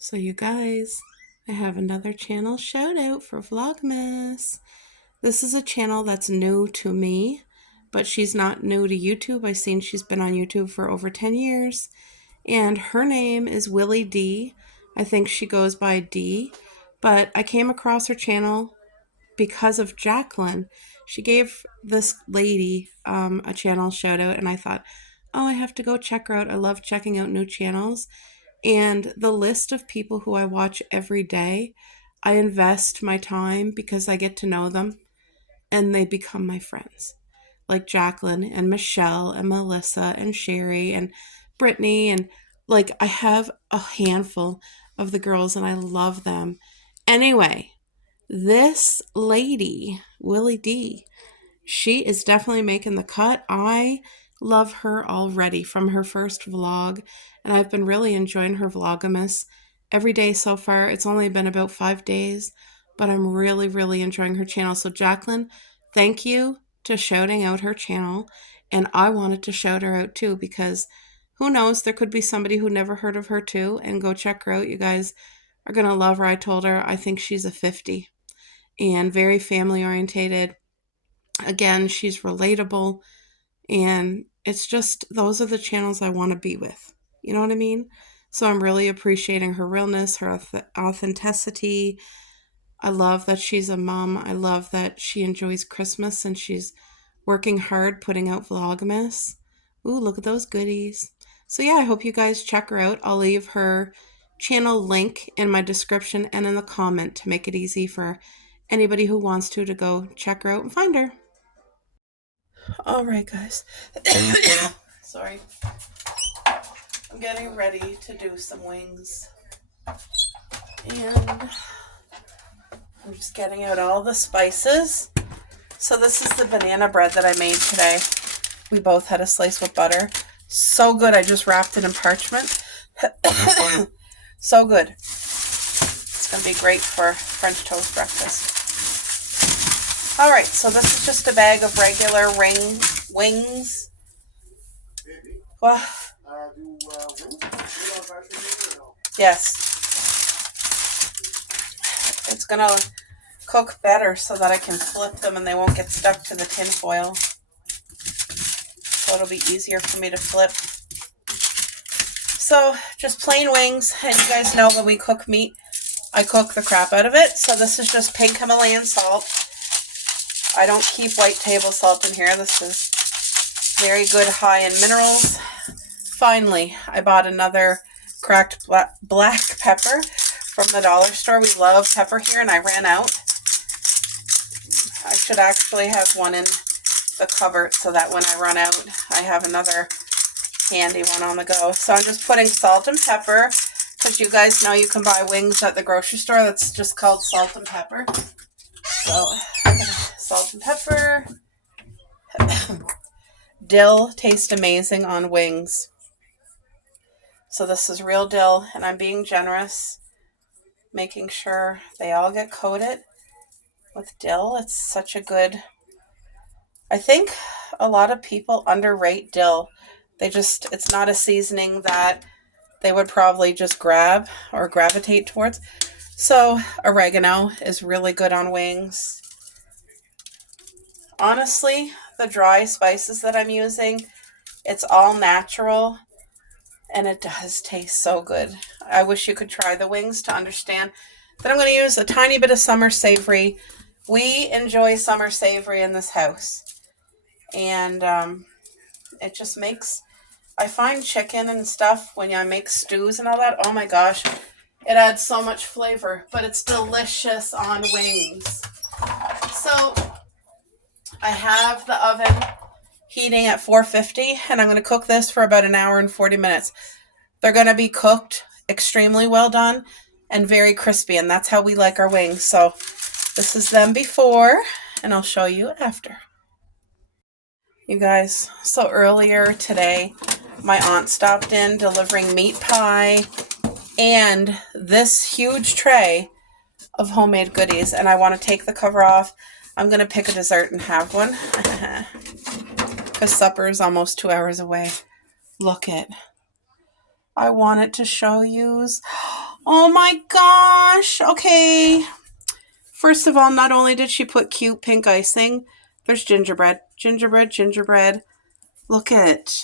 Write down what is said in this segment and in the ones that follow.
So you guys, I have another channel shout out for VLOGMAS. This is a channel that's new to me, but she's not new to YouTube. I've seen she's been on YouTube for over 10 years. And her name is williedee. I think she goes by D. But I came across her channel because of Jacqueline. She gave this lady a channel shout out, and I thought, oh, I have to go check her out. I love checking out new channels. And the list of people who I watch every day, I invest my time because I get to know them and they become my friends. Like Jacqueline and Michelle and Melissa and Sherry and Brittany. And like I have a handful of the girls and I love them. Anyway, this lady, williedee, she is definitely making the cut. I love her already from her first vlog, and I've been really enjoying her Vlogmas every day so far. It's only been about 5 days, but I'm really enjoying her channel. So Jacqueline, thank you to shouting out her channel, and I wanted to shout her out too because who knows, there could be somebody who never heard of her too, and go check her out. You guys are going to love her. I told her I think she's a 50 and very family orientated. Again, she's relatable, and it's just those are the channels I want to be with. You know what I mean? So I'm really appreciating her realness, her authenticity. I love that she's a mom. I love that she enjoys Christmas and she's working hard putting out Vlogmas. Ooh, look at those goodies. So yeah, I hope you guys check her out. I'll leave her channel link in my description and in the comment to make it easy for anybody who wants to go check her out and find her. All right, guys. Sorry. I'm getting ready to do some wings. And I'm just getting out all the spices. So this is the banana bread that I made today. We both had a slice with butter. So good. I just wrapped it in parchment. So good. It's going to be great for French toast breakfast. All right, so this is just a bag of regular wings. Well, yes. It's going to cook better so that I can flip them and they won't get stuck to the tin foil. So it'll be easier for me to flip. So just plain wings. And you guys know when we cook meat, I cook the crap out of it. So this is just pink Himalayan salt. I don't keep white table salt in here. This is very good, high in minerals. Finally, I bought another cracked black pepper from the dollar store. We love pepper here, and I ran out. I should actually have one in the cupboard so that when I run out, I have another handy one on the go. So I'm just putting salt and pepper, because you guys know you can buy wings at the grocery store that's just called salt and pepper. So salt and pepper. Dill tastes amazing on wings. So this is real dill, and I'm being generous, making sure they all get coated with dill. It's such a good... I think a lot of people underrate dill. It's not a seasoning that they would probably just grab or gravitate towards. So oregano is really good on wings. Honestly, the dry spices that I'm using, it's all natural, and it does taste so good. I wish you could try the wings to understand that I'm going to use a tiny bit of summer savory. We enjoy summer savory in this house. And it just makes... I find chicken and stuff, when I make stews and all that, oh my gosh, it adds so much flavor. But it's delicious on wings. So I have the oven heating at 450, and I'm going to cook this for about an hour and 40 minutes. They're going to be cooked extremely well done and very crispy, and that's how we like our wings. So this is them before, and I'll show you after. You guys, so earlier today, my aunt stopped in delivering meat pie and this huge tray of homemade goodies, and I want to take the cover off. I'm going to pick a dessert and have one because supper is almost 2 hours away. Look it. I wanted to show you. Oh my gosh. Okay. First of all, not only did she put cute pink icing, there's gingerbread. Gingerbread, gingerbread. Look at.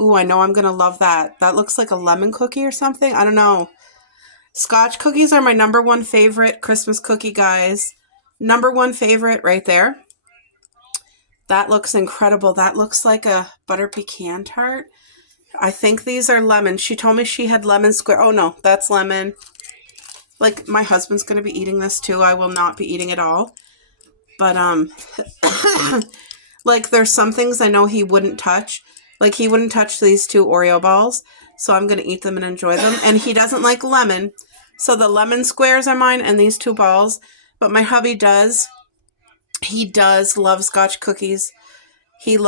Ooh, I know I'm going to love that. That looks like a lemon cookie or something. I don't know. Scotch cookies are my number one favorite Christmas cookie, guys. Number one favorite right there. That looks incredible. That looks like a butter pecan tart. I think these are lemon. She told me she had lemon square. Oh, no, that's lemon. Like, my husband's going to be eating this, too. I will not be eating it all. But, like, there's some things I know he wouldn't touch. Like, he wouldn't touch these 2 Oreo balls. So I'm going to eat them and enjoy them. And he doesn't like lemon. So the lemon squares are mine and these 2 balls. But my hubby does. He does love Scotch cookies. He'll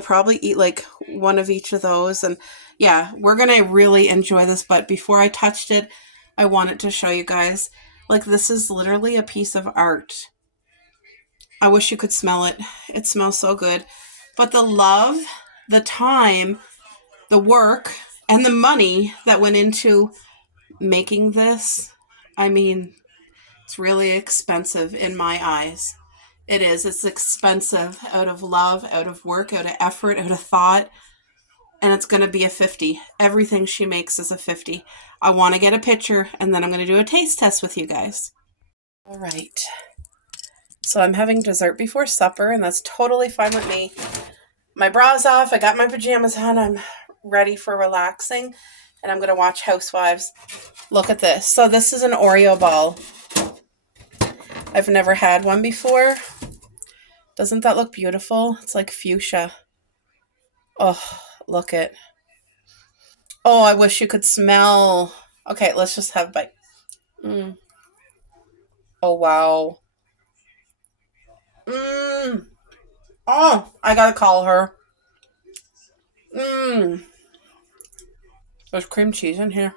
probably eat like one of each of those. And yeah, we're going to really enjoy this. But before I touched it, I wanted to show you guys. Like, this is literally a piece of art. I wish you could smell it. It smells so good. But the love, the time, the work, and the money that went into making this, I mean, it's really expensive in my eyes. It is. It's expensive out of love, out of work, out of effort, out of thought. And it's going to be a 50. Everything she makes is a 50. I want to get a picture, and then I'm going to do a taste test with you guys. All right. So I'm having dessert before supper, and that's totally fine with me. My bra's off. I got my pajamas on. I'm ready for relaxing, and I'm going to watch Housewives. Look at this. So this is an Oreo ball. I've never had one before. Doesn't that look beautiful? It's like fuchsia. Oh, look it. Oh, I wish you could smell. Okay, let's just have a bite. Oh, wow. Oh, I gotta call her. There's cream cheese in here.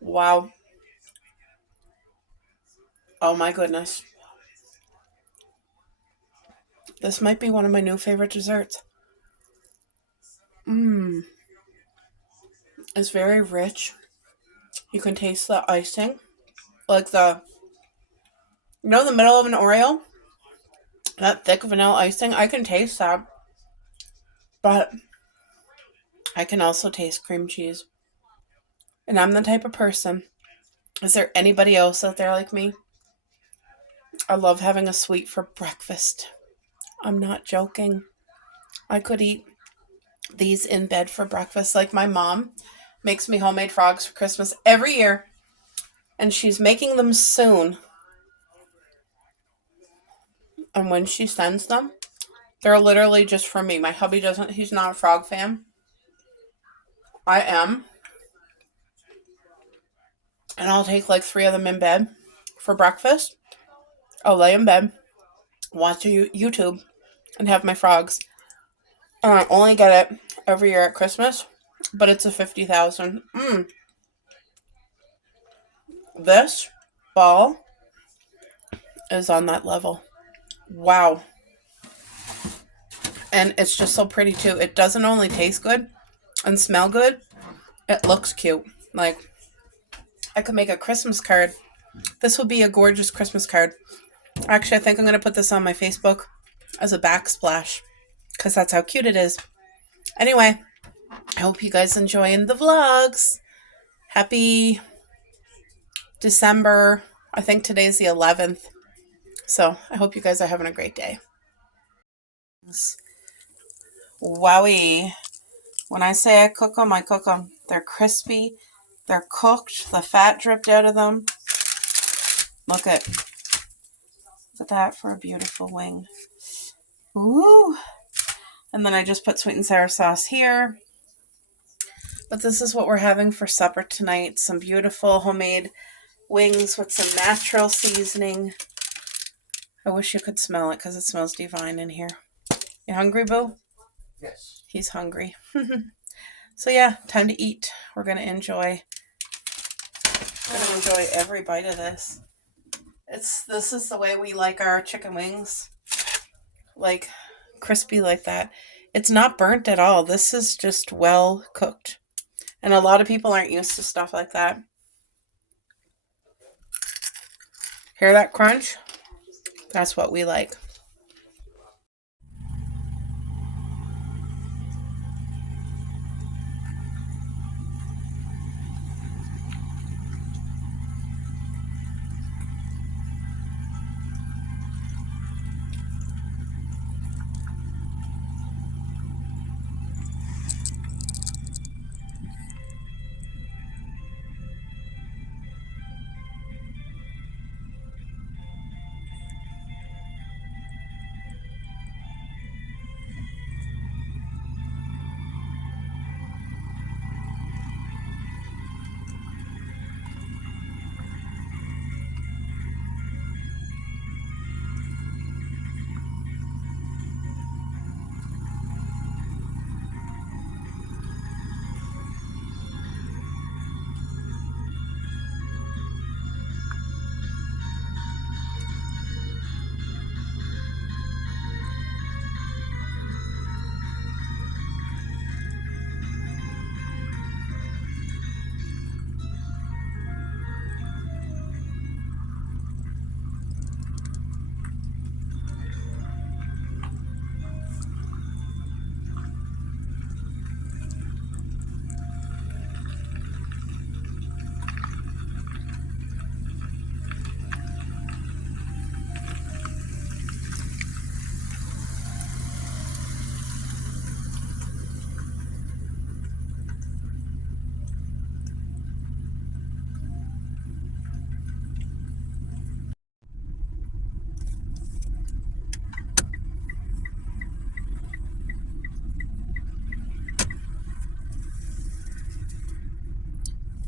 Wow. Oh my goodness. This might be one of my new favorite desserts. It's very rich. You can taste the icing. Like the middle of an Oreo? That thick vanilla icing. I can taste that. But I can also taste cream cheese. And I'm the type of person. Is there anybody else out there like me? I love having a sweet for breakfast. I'm not joking. I could eat these in bed for breakfast. Like, my mom makes me homemade frogs for Christmas every year. And she's making them soon. And when she sends them, they're literally just for me. My hubby he's not a frog fan. I am. And I'll take like 3 of them in bed for breakfast. I'll lay in bed, watch YouTube, and have my frogs. And I only get it every year at Christmas, but it's a 50,000. This ball is on that level. Wow. And it's just so pretty too. It doesn't only taste good and smell good, it looks cute. Like, I could make a Christmas card. This would be a gorgeous Christmas card. Actually, I think I'm going to put this on my Facebook as a backsplash because that's how cute it is. Anyway, I hope you guys enjoying the vlogs. Happy December. I think today's the 11th. So I hope you guys are having a great day. Wowie. When I say I cook them, I cook them. They're crispy. They're cooked. The fat dripped out of them. Look at that for a beautiful wing. Ooh. And then I just put sweet and sour sauce here. But this is what we're having for supper tonight. Some beautiful homemade wings with some natural seasoning. I wish you could smell it because it smells divine in here. You hungry, Boo? Yes. He's hungry. So yeah, time to eat. We're going to enjoy every bite of this. This is the way we like our chicken wings. Like, crispy like that. It's not burnt at all. This is just well cooked. And a lot of people aren't used to stuff like that. Hear that crunch? That's what we like.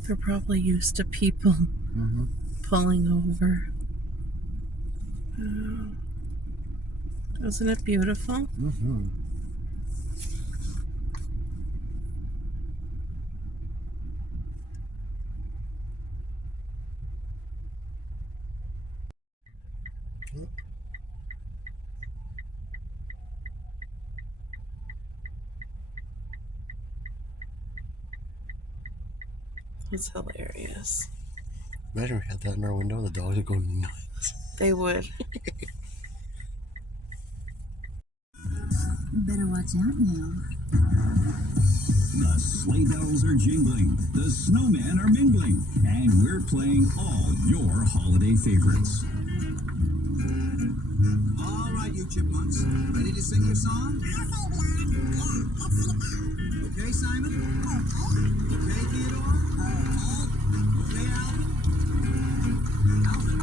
They're probably used to people pulling over. Oh, isn't it beautiful? It's hilarious. Imagine we had that in our window, the dogs would go nuts. They would. Better watch out now. The sleigh bells are jingling, the snowmen are mingling, and we're playing all your holiday favorites. All right, you chipmunks, ready to sing your song? Okay, Simon? Okay, Theodore? Okay, Alvin? Alvin?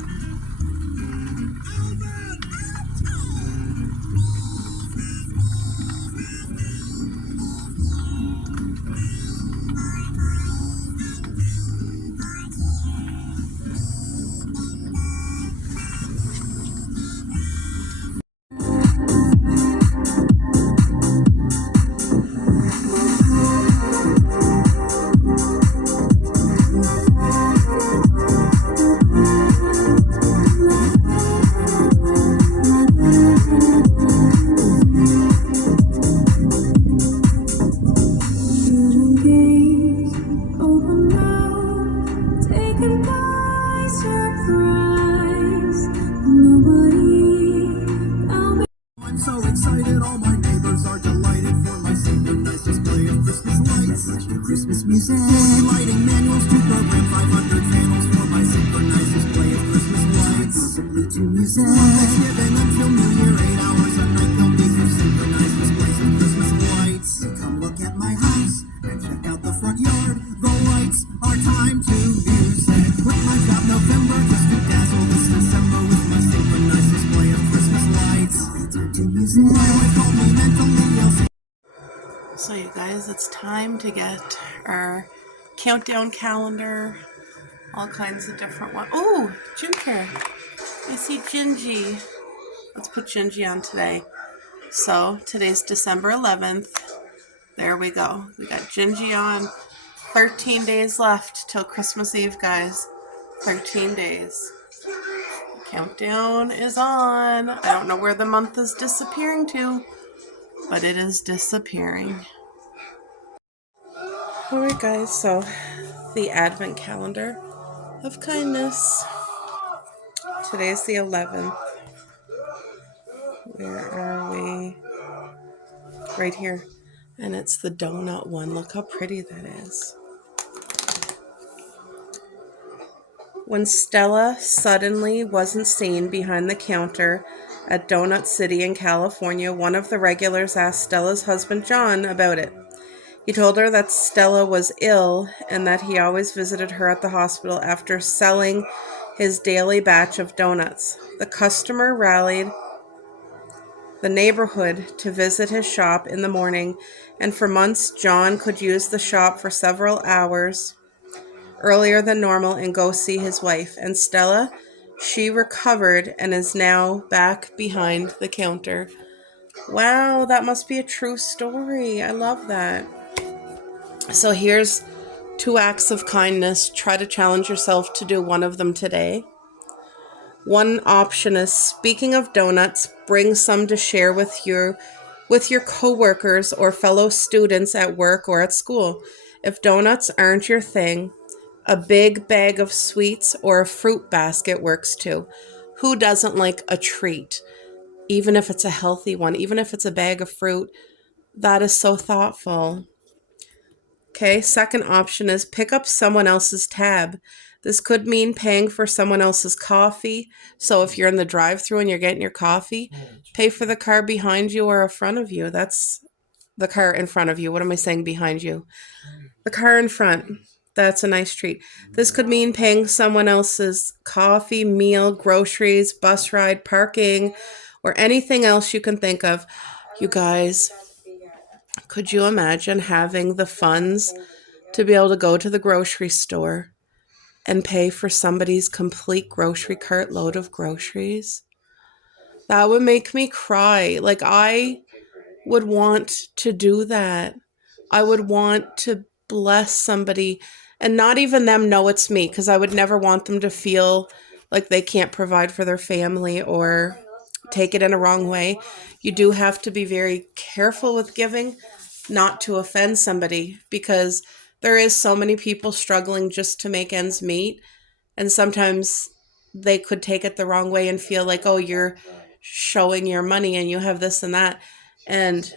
So excited, all my neighbors are delighted for my synchronized display of Christmas lights. Christmas music. 40 lighting manuals to program 500 channels for my synchronized display of Christmas lights. Possibly to music. From Thanksgiving until New Year, 8 hours a night, they'll be your synchronized displays of Christmas lights. So come look at my house and check out the front yard. The lights are time to music. Put my job November just to dazzle this December with my synchronized display of Christmas lights. So you guys, it's time to get our countdown calendar, all kinds of different ones. Oh, Ginger. I see Gingy. Let's put Gingy on today. So today's December 11th. There we go. We got Gingy on. 13 days left till Christmas Eve, guys. 13 days. Countdown is on. I don't know where the month is disappearing to, but it is disappearing. Alright guys, so the advent calendar of kindness. Today's the 11th. Where are we? Right here. And it's the donut one. Look how pretty that is. When Stella suddenly wasn't seen behind the counter at Donut City in California, one of the regulars asked Stella's husband John about it. He told her that Stella was ill and that he always visited her at the hospital after selling his daily batch of donuts. The customer rallied the neighborhood to visit his shop in the morning, and for months John could use the shop for several hours earlier than normal and go see his wife. And Stella, she recovered and is now back behind the counter. Wow, that must be a true story. I love that. So here's 2 acts of kindness. Try to challenge yourself to do one of them today. One option is, speaking of donuts, bring some to share with your coworkers or fellow students at work or at school. If donuts aren't your thing, a big bag of sweets or a fruit basket works too. Who doesn't like a treat? Even if it's a healthy one, even if it's a bag of fruit, that is so thoughtful. Okay, second option is pick up someone else's tab. This could mean paying for someone else's coffee. So if you're in the drive-thru and you're getting your coffee, pay for the car behind you or in front of you. That's the car in front of you. What am I saying, behind you? The car in front. That's a nice treat. This could mean paying someone else's coffee, meal, groceries, bus ride, parking, or anything else you can think of. You guys, could you imagine having the funds to be able to go to the grocery store and pay for somebody's complete grocery cart load of groceries? That would make me cry. Like, I would want to do that. I would want to bless somebody and not even them know it's me, because I would never want them to feel like they can't provide for their family or take it in a wrong way. You do have to be very careful with giving, not to offend somebody, because there is so many people struggling just to make ends meet, and sometimes they could take it the wrong way and feel like, oh, you're showing your money and you have this and that, and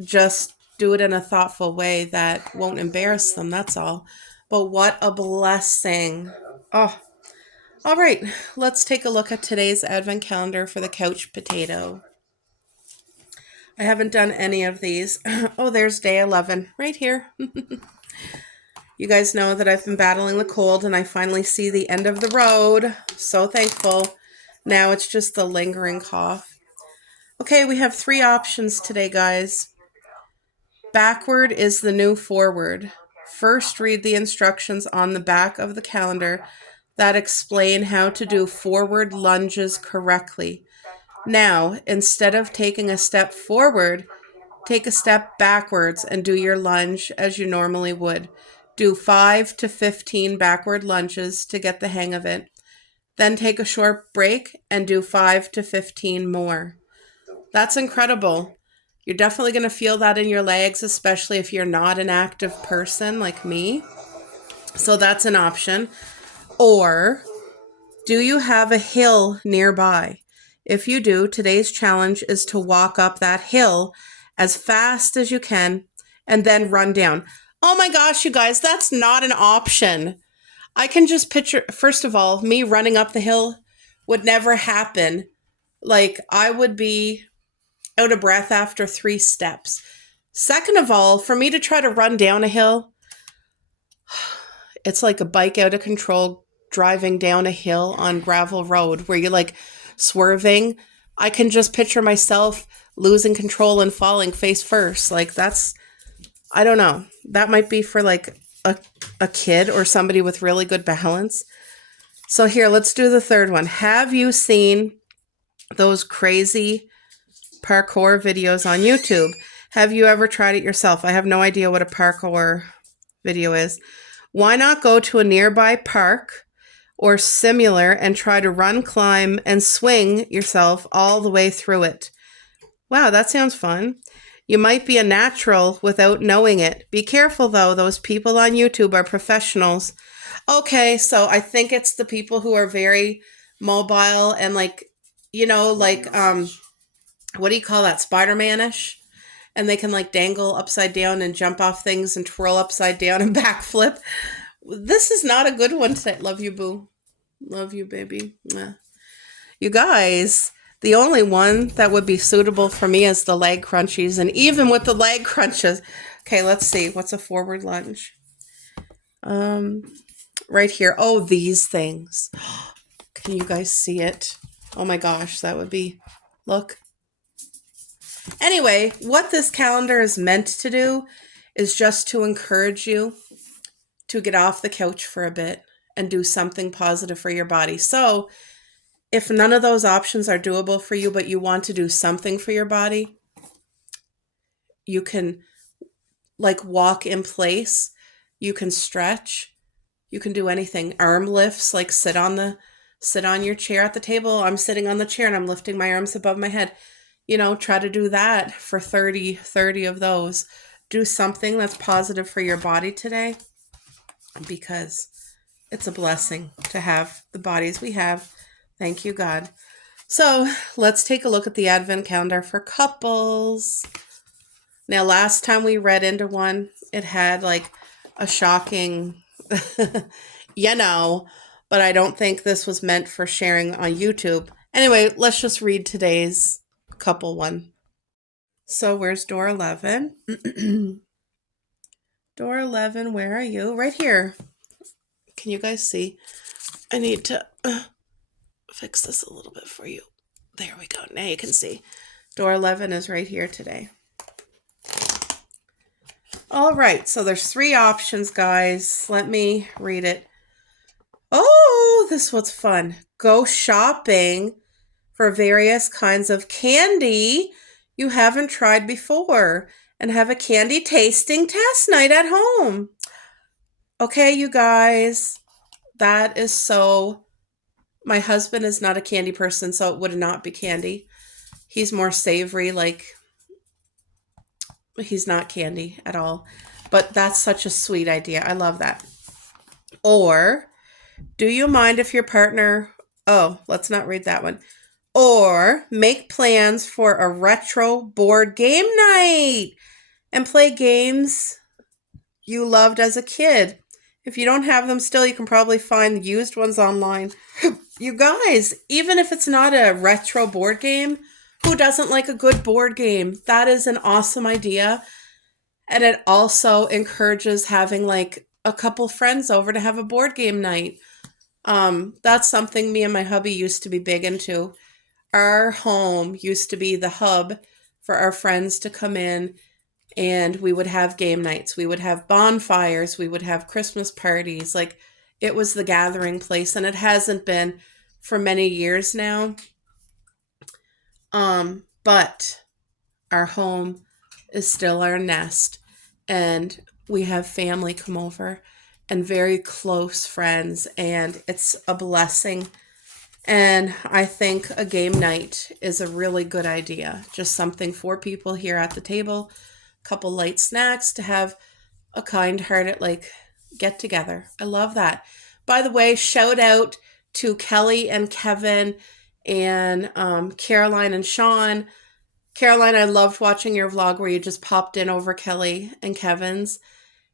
just do it in a thoughtful way that won't embarrass them, that's all. But what a blessing. Oh, all right, let's take a look at today's advent calendar for the couch potato. I haven't done any of these. Oh, there's day 11 right here. You guys know that I've been battling the cold and I finally see the end of the road. So thankful. Now it's just the lingering cough. Okay, we have 3 options today, guys. Backward is the new forward. First, read the instructions on the back of the calendar that explain how to do forward lunges correctly. Now, instead of taking a step forward, take a step backwards and do your lunge as you normally would. Do 5 to 15 backward lunges to get the hang of it. Then take a short break and do 5 to 15 more. That's incredible. You're definitely going to feel that in your legs, especially if you're not an active person like me. So that's an option. Or, do you have a hill nearby? If you do, today's challenge is to walk up that hill as fast as you can and then run down. Oh my gosh, you guys, that's not an option. I can just picture, first of all, me running up the hill would never happen. Like, I would be out of breath after 3 steps. Second of all, for me to try to run down a hill, it's like a bike out of control driving down a hill on gravel road where you're like swerving. I can just picture myself losing control and falling face first. Like, that's, I don't know. That might be for like a kid or somebody with really good balance. So here, let's do the third one. Have you seen those crazy parkour videos on YouTube? Have you ever tried it yourself? I have no idea what a parkour video is. Why not go to a nearby park or similar and try to run, climb, and swing yourself all the way through it? Wow, that sounds fun. You might be a natural without knowing it. Be careful though, those people on YouTube are professionals. Okay, so I think it's the people who are very mobile and like, what do you call that? Spider-Man-ish? And they can like dangle upside down and jump off things and twirl upside down and backflip. This is not a good one today. Love you, boo. Love you, baby. Mwah. You guys, the only one that would be suitable for me is the leg crunchies. And even with the leg crunches, okay, let's see. What's a forward lunge? Right here. Oh, these things. Can you guys see it? Oh my gosh, that would be, look. Anyway, what this calendar is meant to do is just to encourage you to get off the couch for a bit and do something positive for your body. So if none of those options are doable for you, but you want to do something for your body, you can like walk in place, you can stretch, you can do anything. Arm lifts, like sit on your chair at the table. I'm sitting on the chair and I'm lifting my arms above my head. Try to do that for 30 of those. Do something that's positive for your body today, because it's a blessing to have the bodies we have. Thank you, God. So let's take a look at the Advent calendar for couples. Now, last time we read into one, it had like a shocking, but I don't think this was meant for sharing on YouTube. Anyway, let's just read today's couple one. So where's door 11? Door 11, where are you? Right here. Can you guys see? I need to fix this a little bit for you. There we go. Now you can see. Door 11 is right here today. All right. So there's 3 options, guys. Let me read it. Oh, this one's fun. Go shopping for various kinds of candy you haven't tried before and have a candy tasting test night at home. Okay, you guys, that is so... My husband is not a candy person, so it would not be candy. He's more savory, like he's not candy at all. But that's such a sweet idea. I love that. Or, do you mind if your partner... Oh, let's not read that one. Or, make plans for a retro board game night and play games you loved as a kid. If you don't have them still, you can probably find used ones online. You guys, even if it's not a retro board game, who doesn't like a good board game? That is an awesome idea. And it also encourages having like a couple friends over to have a board game night. That's something me and my hubby used to be big into. Our home used to be the hub for our friends to come in, and we would have game nights. We would have bonfires. We would have Christmas parties. Like, it was the gathering place, and it hasn't been for many years now. But our home is still our nest, and we have family come over and very close friends, and it's a blessing. And I think a game night is a really good idea. Just something for people here at the table, a couple light snacks to have a kind-hearted like get together. I love that. By the way, shout out to Kelly and Kevin and Caroline and Sean. Caroline, I loved watching your vlog where you just popped in over Kelly and Kevin's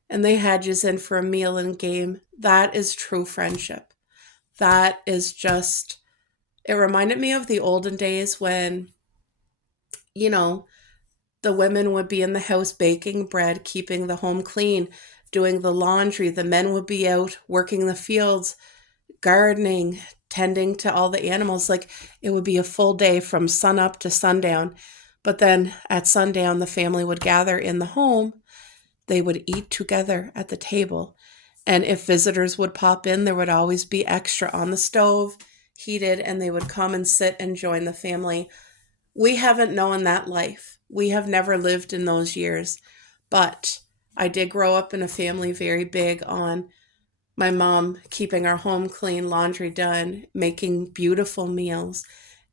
and they had you in for a meal and game. That is true friendship. That is just, it reminded me of the olden days when, the women would be in the house baking bread, keeping the home clean, doing the laundry. The men would be out working the fields, gardening, tending to all the animals. Like, it would be a full day from sun up to sundown. But then at sundown, the family would gather in the home. They would eat together at the table. And if visitors would pop in, there would always be extra on the stove, heated, and they would come and sit and join the family. We haven't known that life. We have never lived in those years. But I did grow up in a family very big on my mom keeping our home clean, laundry done, making beautiful meals.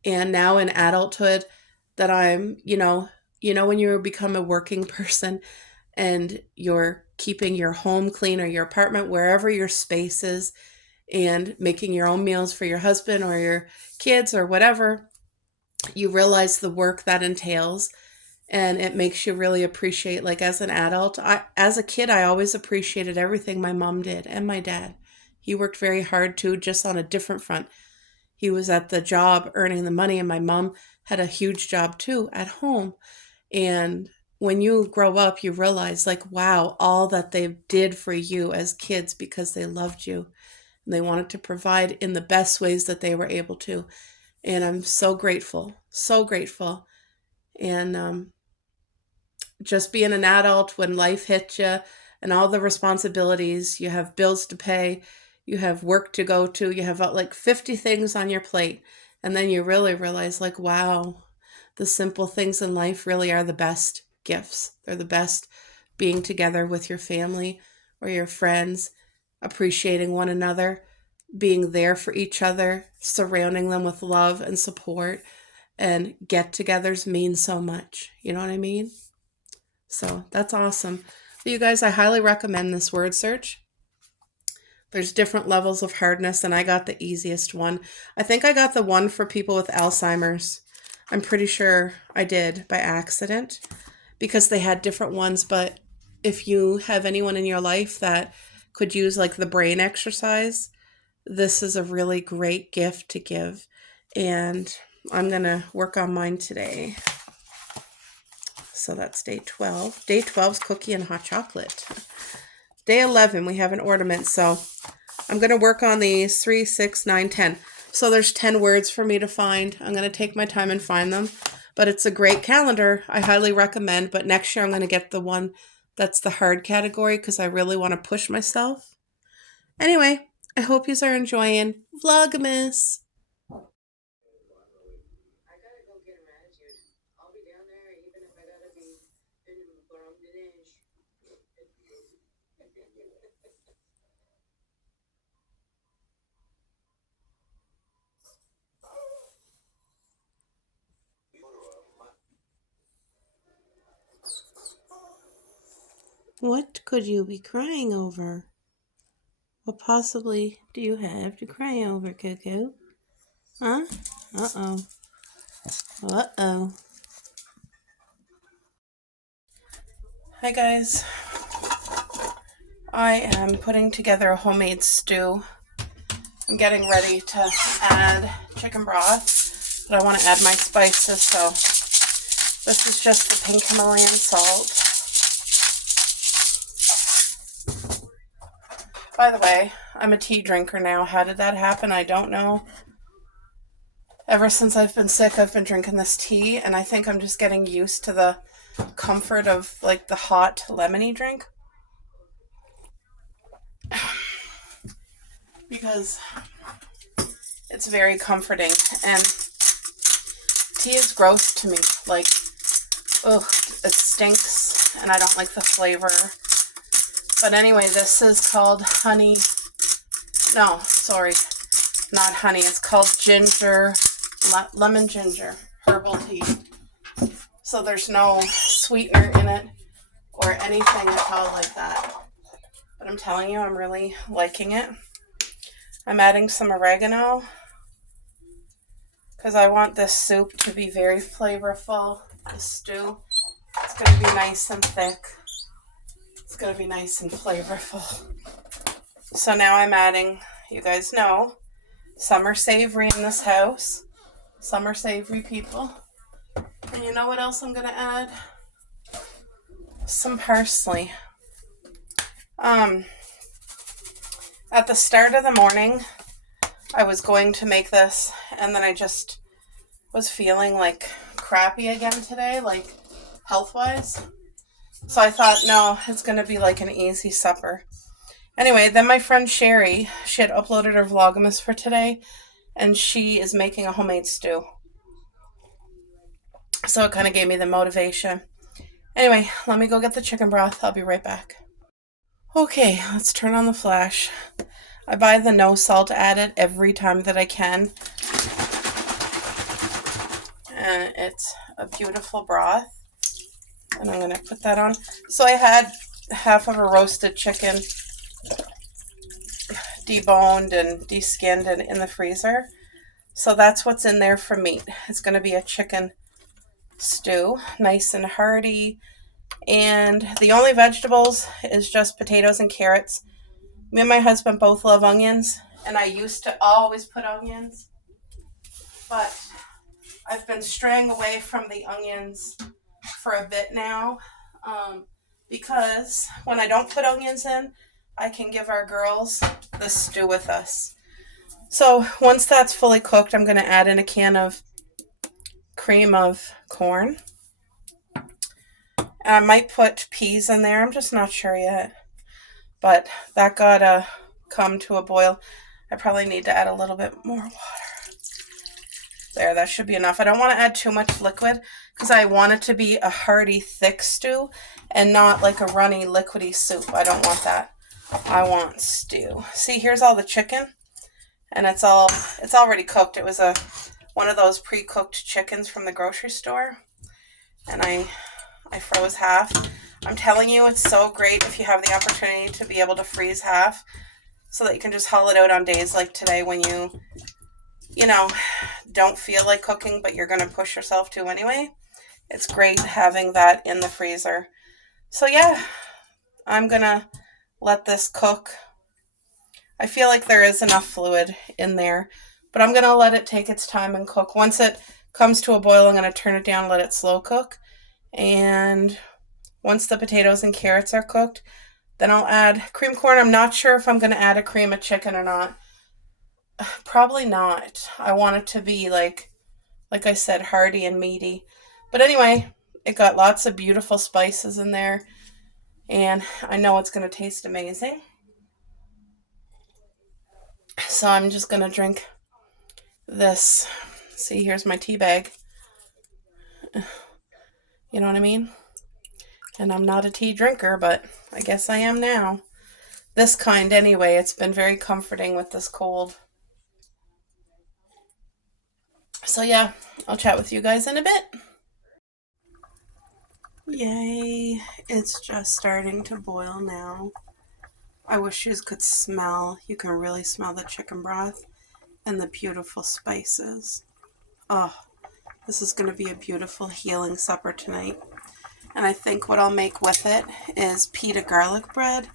And now in adulthood, that I'm, when you become a working person and you're keeping your home clean or your apartment, wherever your space is, and making your own meals for your husband or your kids or whatever, you realize the work that entails, and it makes you really appreciate, like as an adult. As a kid, I always appreciated everything my mom did and my dad. He worked very hard too, just on a different front. He was at the job earning the money, and my mom had a huge job too at home. And when you grow up, you realize, like, wow, all that they did for you as kids because they loved you and they wanted to provide in the best ways that they were able to. And I'm so grateful, so grateful. And just being an adult, when life hits you and all the responsibilities, you have bills to pay, you have work to go to, you have like 50 things on your plate. And then you really realize, like, wow, the simple things in life really are the best gifts. They're the best, being together with your family or your friends, appreciating one another, being there for each other, surrounding them with love and support. And get-togethers mean so much. You know what I mean? So that's awesome. But you guys, I highly recommend this word search. There's different levels of hardness, and I got the easiest one. I think I got the one for people with Alzheimer's. I'm pretty sure I did by accident because they had different ones. But if you have anyone in your life that could use like the brain exercise, this is a really great gift to give. And I'm going to work on mine today. So that's day 12. Day 12 is cookie and hot chocolate. Day 11, we have an ornament. So I'm going to work on these 3, 6, 9, 10. So there's 10 words for me to find. I'm going to take my time and find them. But it's a great calendar. I highly recommend. But next year I'm going to get the one that's the hard category because I really want to push myself. Anyway, I hope you are enjoying Vlogmas. What could you be crying over? What possibly do you have to cry over, Coco? Huh? Uh-oh. Uh-oh. Hi, guys. I am putting together a homemade stew. I'm getting ready to add chicken broth, but I want to add my spices, so this is just the pink Himalayan salt. By the way, I'm a tea drinker now. How did that happen? I don't know. Ever since I've been sick, I've been drinking this tea, and I think I'm just getting used to the comfort of like the hot lemony drink. Because it's very comforting, and tea is gross to me. Like, ugh, it stinks, and I don't like the flavor. But anyway, this is called honey. No, sorry, not honey. It's called ginger, lemon ginger herbal tea. So there's no sweetener in it or anything at all like that. But I'm telling you, I'm really liking it. I'm adding some oregano because I want this soup to be very flavorful. The stew, it's going to be nice and thick. It's going to be nice and flavorful. So now I'm adding, you guys know, summer savory in this house. Summer savory, people. And you know what else I'm going to add? Some parsley. At the start of the morning, I was going to make this, and then I just was feeling like crappy again today, like health-wise. So I thought, no, it's going to be like an easy supper. Anyway, then my friend Sherry, she had uploaded her Vlogmas for today, and she is making a homemade stew. So it kind of gave me the motivation. Anyway, let me go get the chicken broth. I'll be right back. Okay, let's turn on the flash. I buy the no salt added every time that I can. and it's a beautiful broth. And I'm going to put that on. So I had half of a roasted chicken deboned and deskinned and in the freezer. So that's what's in there for meat. It's going to be a chicken stew, nice and hearty. And the only vegetables is just potatoes and carrots. Me and my husband both love onions, and I used to always put onions, but I've been straying away from the onions for a bit now, because when I don't put onions in, I can give our girls the stew with us. So once that's fully cooked, I'm going to add in a can of cream of corn. I might put peas in there. I'm just not sure yet. But that gotta come to a boil. I probably need to add a little bit more water. There, that should be enough. I don't want to add too much liquid because I want it to be a hearty, thick stew and not like a runny, liquidy soup. I don't want that. I want stew. See, here's all the chicken, and it's already cooked. It was one of those pre-cooked chickens from the grocery store, and I froze half. I'm telling you, it's so great if you have the opportunity to be able to freeze half so that you can just haul it out on days like today when you know, don't feel like cooking, but you're going to push yourself to anyway. It's great having that in the freezer. So yeah, I'm going to let this cook. I feel like there is enough fluid in there, but I'm going to let it take its time and cook. Once it comes to a boil, I'm going to turn it down, let it slow cook. And once the potatoes and carrots are cooked, then I'll add cream corn. I'm not sure if I'm going to add a cream of chicken or not. Probably not. I want it to be like I said, hearty and meaty. But anyway, it got lots of beautiful spices in there, and I know it's going to taste amazing. So I'm just going to drink this. See, here's my tea bag. You know what I mean? And I'm not a tea drinker, but I guess I am now. This kind anyway. It's been very comforting with this cold. So yeah, I'll chat with you guys in a bit. Yay, it's just starting to boil now. I wish you could smell. You can really smell the chicken broth and the beautiful spices. Oh, this is going to be a beautiful healing supper tonight. And I think what I'll make with it is pita garlic bread.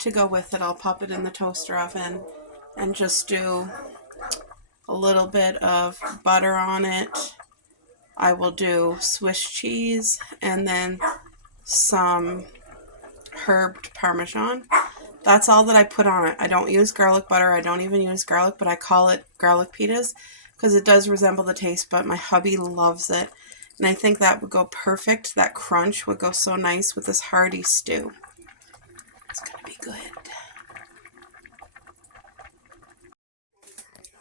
To go with it, I'll pop it in the toaster oven and just do a little bit of butter on it. I will do Swiss cheese and then some herbed Parmesan. That's all that I put on it. I don't use garlic butter. I don't even use garlic, but I call it garlic pitas because it does resemble the taste, but my hubby loves it. And I think that would go perfect. That crunch would go so nice with this hearty stew. It's going to be good.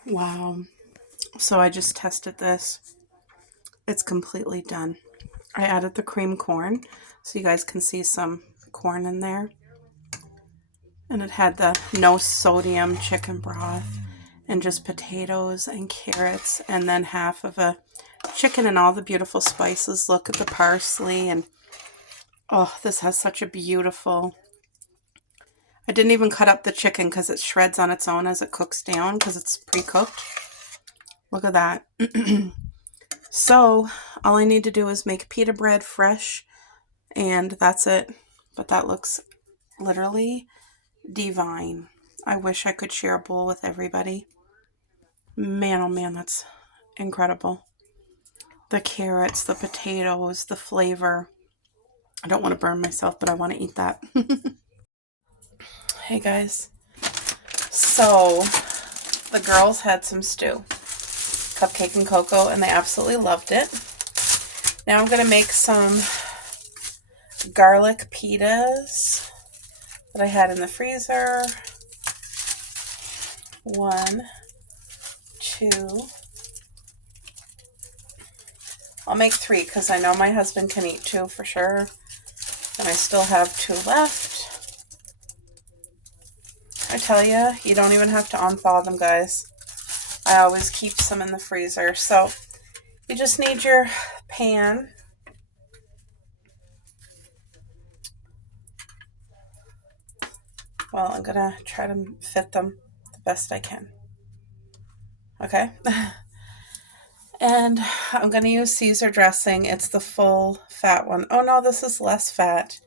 Wow. So I just tested this. It's completely done. I added the cream corn so you guys can see some corn in there. And it had the no sodium chicken broth and just potatoes and carrots and then half of a chicken and all the beautiful spices. Look at the parsley and oh, this has such a beautiful... I didn't even cut up the chicken because it shreds on its own as it cooks down because it's pre-cooked. Look at that. So all I need to do is make pita bread fresh and that's it. But that looks literally divine. I wish I could share a bowl with everybody. Man, oh man, that's incredible. The carrots, the potatoes, the flavor. I don't want to burn myself, but I want to eat that. Hey guys. So the girls had some stew, cupcake and cocoa, and they absolutely loved it. Now I'm going to make some garlic pitas that I had in the freezer. 1, 2. I'll make 3 because I know my husband can eat 2 for sure. And I still have 2 left. I tell you, you don't even have to unthaw them, guys. I always keep some in the freezer. So You just need your pan. Well, I'm going to try to fit them the best I can. Okay. And I'm going to use Caesar dressing. It's the full fat one. Oh no, this is less fat.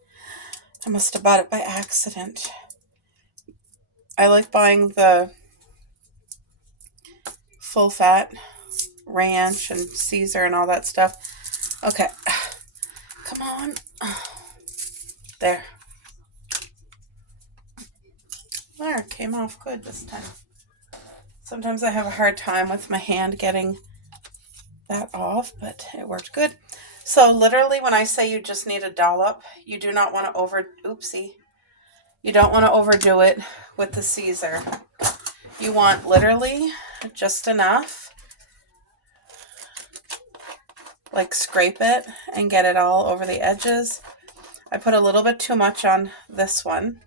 I must have bought it by accident. I like buying the full fat ranch and Caesar and all that stuff. Okay. Come on. There. There, it came off good this time. Sometimes I have a hard time with my hand getting that off, but it worked good. So literally when I say you just need a dollop, you do not want to you don't want to overdo it with the Caesar. You want literally just enough. Like scrape it and get it all over the edges. I put a little bit too much on this one.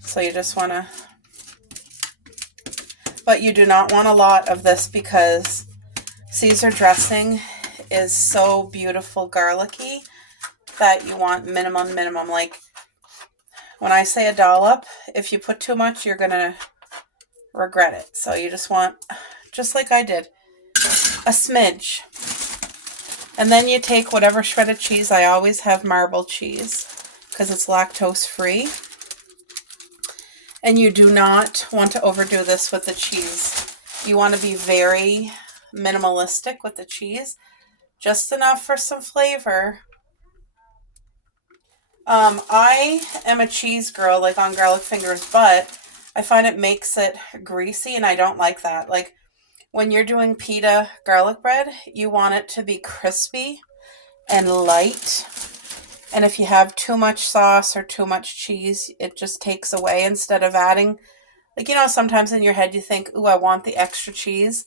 So you just want to, but you do not want a lot of this because Caesar dressing is so beautiful garlicky that you want minimum. Like when I say a dollop, if you put too much, you're going to regret it. So you just want, just like I did, a smidge. And then you take whatever shredded cheese. I always have marble cheese because it's lactose free. And you do not want to overdo this with the cheese. You want to be very minimalistic with the cheese. Just enough for some flavor. I am a cheese girl, like on garlic fingers, but I find it makes it greasy and I don't like that. Like when you're doing pita garlic bread, you want it to be crispy and light. And if you have too much sauce or too much cheese, it just takes away instead of adding. Like, you know, sometimes in your head you think, ooh, I want the extra cheese.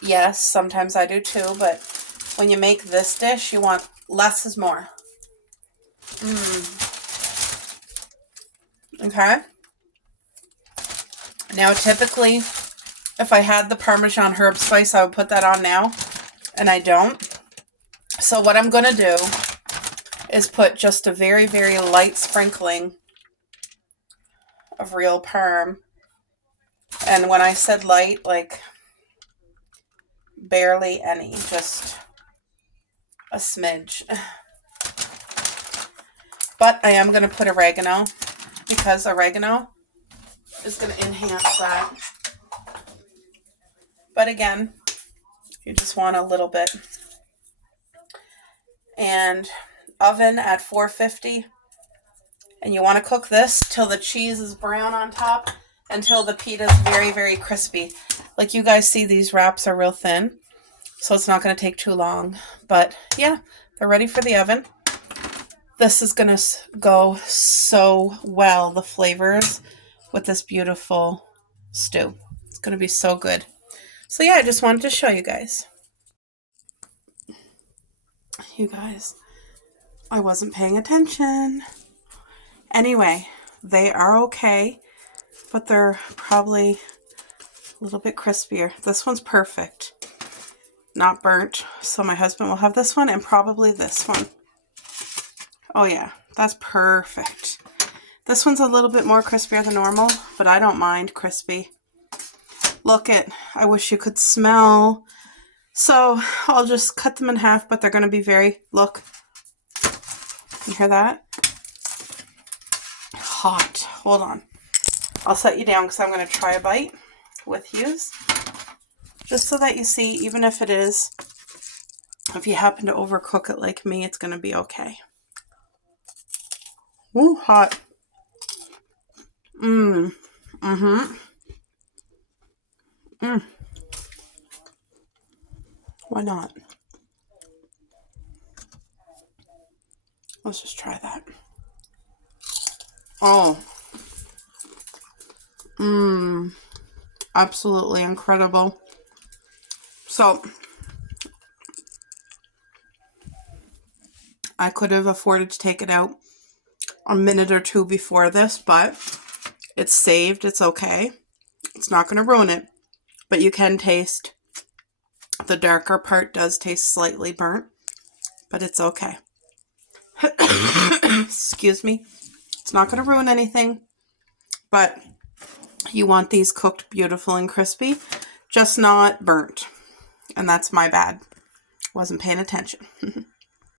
Yes, sometimes I do too, but when you make this dish, you want less is more. Okay. Now, typically, if I had the Parmesan herb spice, I would put that on now, and I don't. So what I'm going to do is put just a very, very light sprinkling of real Parm. And when I said light, like barely any, just a smidge. But I am going to put oregano because oregano is going to enhance that. But again, you just want a little bit. And oven at 450. And you want to cook this till the cheese is brown on top, until the pita is very, very crispy. Like you guys see, these wraps are real thin, so it's not going to take too long. But yeah, they're ready for the oven. This is going to go so well, the flavors with this beautiful stew. It's going to be so good. So yeah, I just wanted to show you guys. You guys, I wasn't paying attention. Anyway, they are okay, but they're probably a little bit crispier. This one's perfect. Not burnt. So my husband will have this one and probably this one. Oh yeah, that's perfect. This one's a little bit more crispier than normal, but I don't mind crispy. Look it, I wish you could smell. So I'll just cut them in half, but they're going to be very, look. You hear that? Hot. Hold on. I'll set you down because I'm going to try a bite with yous. Just so that you see, even if it is, if you happen to overcook it like me, it's going to be okay. Ooh, hot. Why not? Let's just try that. Oh. Absolutely incredible. So, I could have afforded to take it out a minute or two before this, but it's saved. It's okay. It's not going to ruin it. But you can taste The darker part does taste slightly burnt, but it's okay. Excuse me. It's not going to ruin anything, but you want these cooked beautiful and crispy, just not burnt. And that's my bad. Wasn't paying attention.